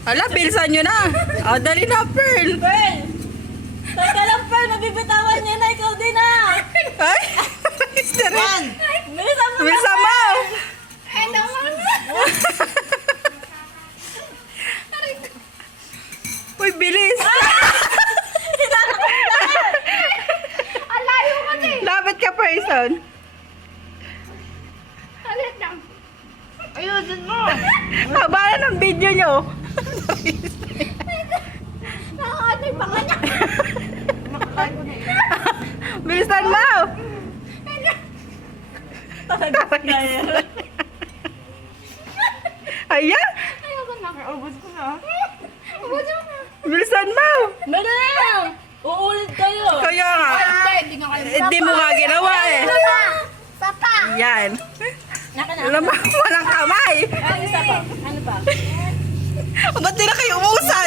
Hala, bilisan nyo na. O, dali na, Pearl. Pearl! Teka lang, Pearl. Nabibitawan niya na. Ikaw din na. Ay, Mr. Bilisan mo. Bilisan mo. Ay, naman. Uy, bilis. Alayo ka din. Lapit ka, person. Alit lang. Ayusin mo. Haba na ng video nyo. Nakakano yung baka niya. Bilisan mo. Ayan. Ayoko na. Ubus ko na. Ubus ko na. Bilisan mo. Dali lang. Uulit kayo. Kaya nga. Hindi nga kayo. Hindi mo nga ginawa eh. Papa. Yan. Naka na. Alam mo, walang kamay. Ano isa pa? Ano pa? Ba't di na kayo umuusap?